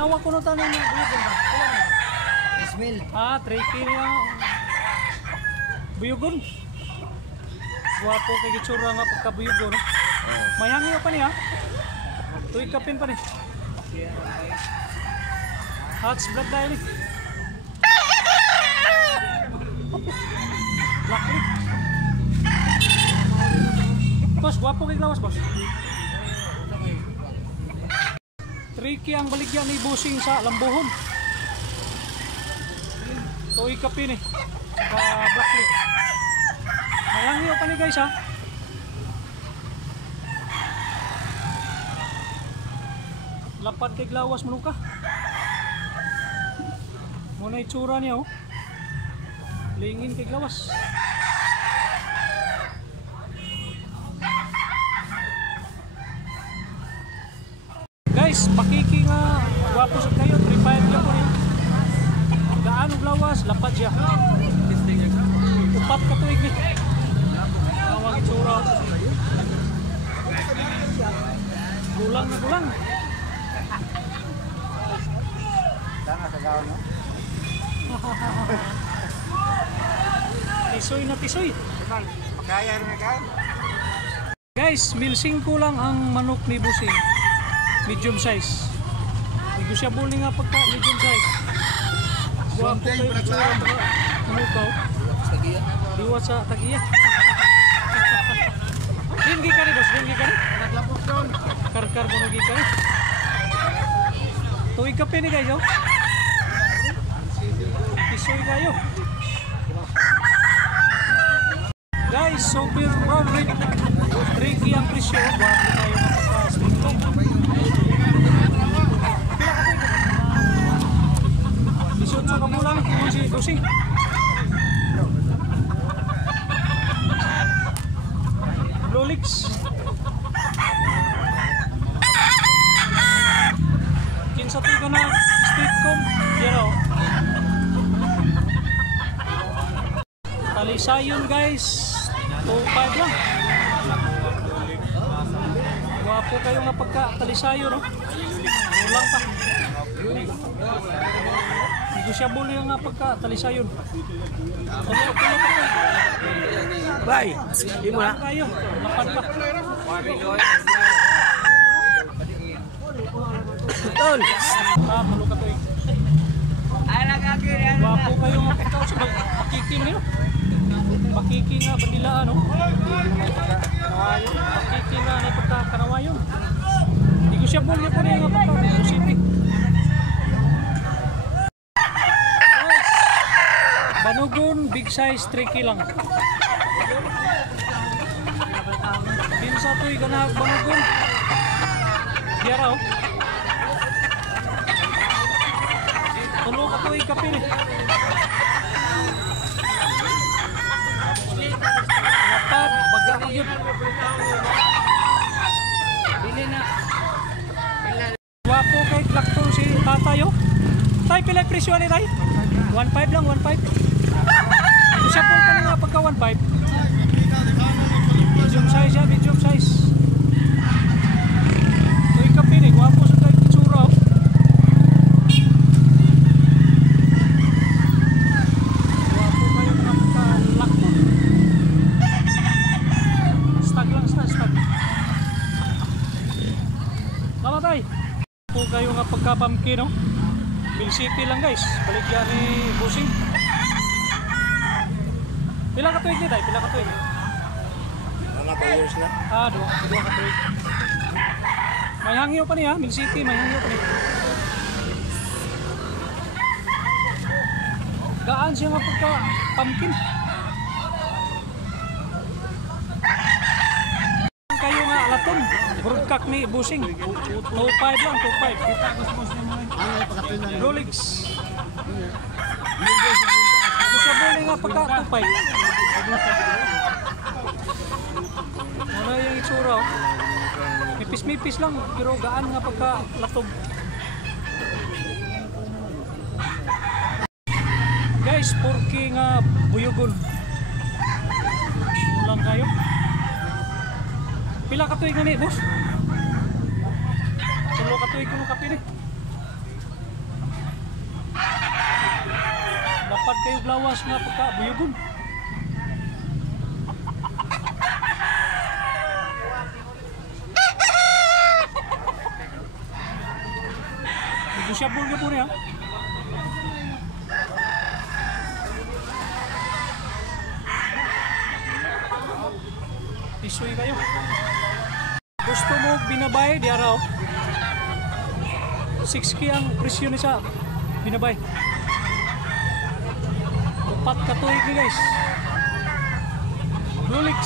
Nawa ko na tanong ng buyugon ba? Kailan na? Ismail. 3K niya. Buyugon. Wapo kay gitsura nga pagkabuyugon. May hangyo pa niya. Tuig kapin pa ni. Hats blood dahil eh. Black. Boss, wapo kay glawas, boss. Tricky ang baligyan ni Busing sa Lambohon. So ikapin eh. Black Lake. Mayangyo pa ni guys ha. Lapad kay glawas mo ka. Muna itsura niya oh. Lingin kay glawas. Guys, pakiki nga wapo sa kayo, 3-5 lang po niya. Gaan og lawas, lapad siya. Upat ka tuig ni. Tawag itsura. Gulang na gulang. Tanga sa gaon no? Tisoy na tisoy. Pagkaya rin ka? Guys, 1,500 lang ang manok ni Busing. Medium size. Negosyable nga pagka medium size. Guwapo kayo itsura manukaw. Liwat sa tagiya. Ringgi ka rin boss, ringgi ka rin. Karkar mo nagi ka rin. Tuig kape ni guys oh. Isoy kayo. Guys, super brown rig. Tricky ang presyo. Guwapo kayo na pagka-stingkong. Isot sa kamulang kung si Busing. Lolix. Kinsa tayo na stingkong. Yan o. Talisayon guys. 2.5 lang. Wapo kayo nga pagka-talisayon no? Ulang pa. Negosyable yung nga pagka-talisayon. Tulo pa kayo. Bye. Di mo na. Kayo. Lapad pa. Tol. Tulo ka to eh. Wapo kayo nga pagka-talisayon. Pakiki mo nyo. Pakiki nga bandilaan no? Pakiki nga na pagka-kanawayon. Negosyable nyo po na yung nga pagka-City. Banugon, big size, 3K lang. Pinsa to'y ganahag banugon. Diyara o. Tulo ka to'y kapin eh. Lapad, baga mo yun. Wapo kay klakton si tatay o. Tay, pilay presyo ni tay? 1.5 lang, 1.5. Siya po ka nga pagka 1.5. Medium size yan, medium size. Ito yung kapin eh, guwapo sa tayo itsura oh. Guwapo kayo nga pagka-lakton. Stag lang, stag. Tama tayo. Guwapo kayo nga pagka-pumpkin no? Bill City lang guys, baligyan ni Busing. Pila ka tuig ni tay? Pila ka tuig? Mga 2 years na. Dua ka tuig. May hangyo pa niya, Bill City, may hangyo pa niya. Gaan siya nga pagka pumpkin. Kayo nga alaton, broadcock ni Busing. 2.5 lang, 2.5. Rolex. Gusto mo nga pagka 2.5. Ano yung itsura oh. Mipis-mipis lang, pero gaan nga pagka latog. Guys, 4K nga buyugon. Ulang kayo. Pila ka tuig na ni, boss? Tulo ka tuig kung kapin eh. Upad kayo blawas nga pagkabuyugon. Negosyable ka po niya. Isuy kayo. Gusto mo binabay di araw? 6K ang presyo ni sa binabay. Upat ka tuig ni guys. Rolex.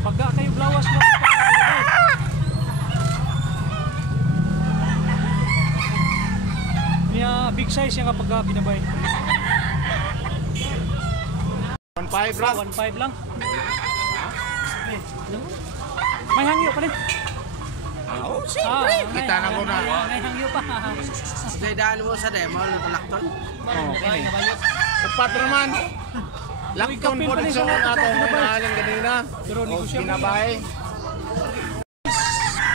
Pagka kayo blawas mo binabay. Niya big size yung pagka binabay. 1.5 lang. 1.5 lang. May hangyo pa rin. Oh, siyempre. Kita na ko na. May hangyo pa. Daan mo sa demo, lakton. Oh, ini. Upat naman. Lakton po din sa mga ato mga nahaling kanina. Pero O, negosyable. binabay.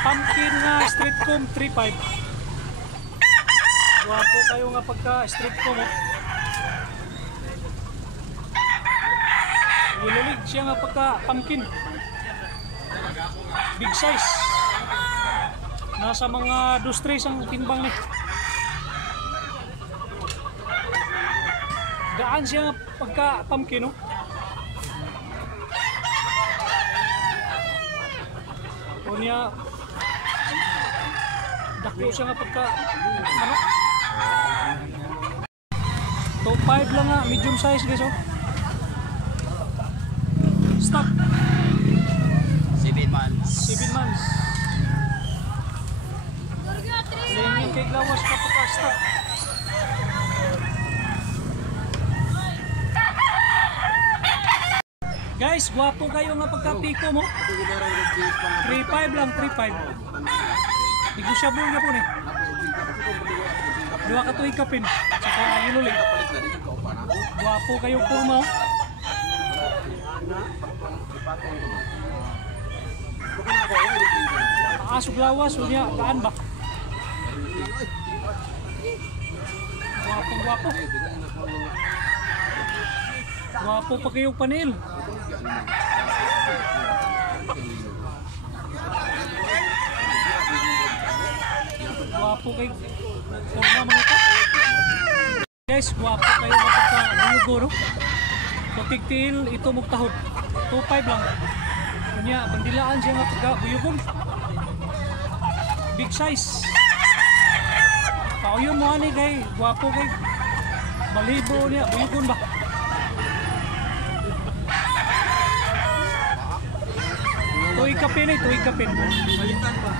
Pumpkin na street comb 3.5. Guwapo kayo nga pagka street comb. Nilulig siya nga pagka pumpkin. Big size. Nasa mga 2-3 ang timbang ni. Gaan siya nga pagka pumpkin, no? O niya dako siya nga pagka ano? 2.5 lang nga, medium size guys, oh. Stock 7 months. 7 months. Lingin kay Glawas ka pagka stock. Guys, gwapo kayo nga pagka-piko mo. 3.5 lang, 3.5. Negosyable na po ni. Dua ka tuig kapin. Saka ilulig. Gwapo kayo po mo. Asog lawas, unya, kaan ba? Gwapo. Gwapo pa kayo panil. Gwapo kayo. Forma mga ito. Guys, gwapo kayo na pagka-bulugo, no? Putik-til, ito mugtahod. 2.5 lang. Kunya, bandilaan siya nga pagka-buyugon. Big size. Pauyon mo ani kay, gwapo kay. Balibo niya, buyugon ba? Tuig kapin eh, tuig kapin. Balikan ba?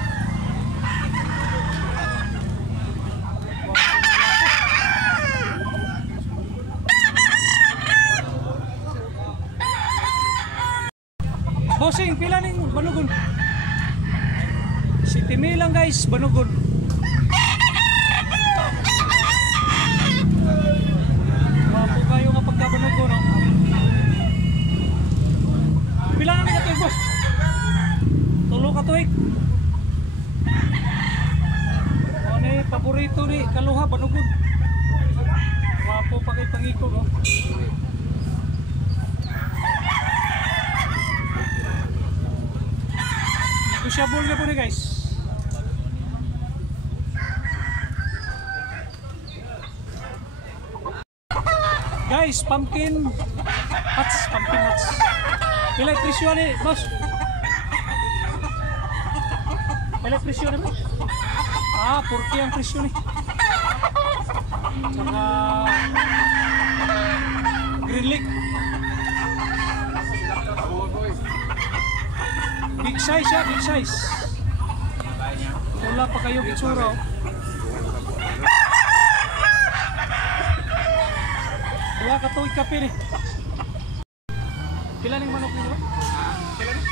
Bossing, pila ning banugon? 7,000 lang guys, banugon. Wapo kayo nga pagkabanugon, no? Pila na ka tuig, boss? Tulo ka tuig. Ano yung paborito ni Kaluha, banugon. Wapo pa kay pangikog, no? Negosyable na po ni guys. Guys, pumpkin hats. Pilay presyo ni boss. Pilay presyo ni boss. 40 ang presyo ni. Saka green lake. Big size ya, big size. Wala pa kayo itsura, oh. Dua ka tuig kape ni. Pila ning manok nito? Pila ni?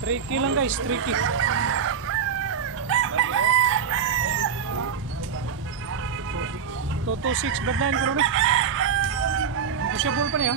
3K lang guys, 3K. 226 bloodline ko rin. Negosyable pa niya.